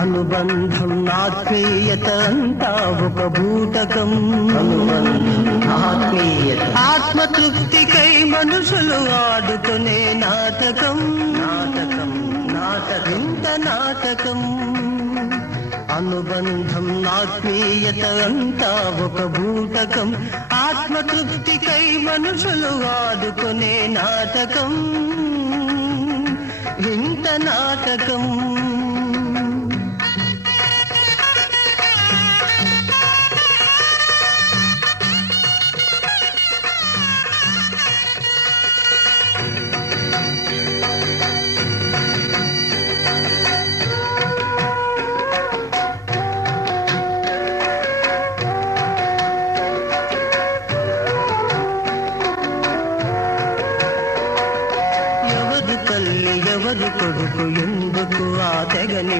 అనుబంధం ఆత్మీయత అంతా ఒక బూటకం. ఆత్మీయత ఆత్మతృప్తికై మనుషులు ఆడుకునే నాటకం. నాటకం నాటకం ఇంత నాటకం. అనుబంధం ఆత్మీయత అంతా ఒక బూటకం. ఆత్మతృప్తికై మనుషులు ఆడుకునే నాటకం. ఇంత నాటకం. ఎవరు తల్లి ఎవరు కొడుకు ఎందుకు ఆ తెగని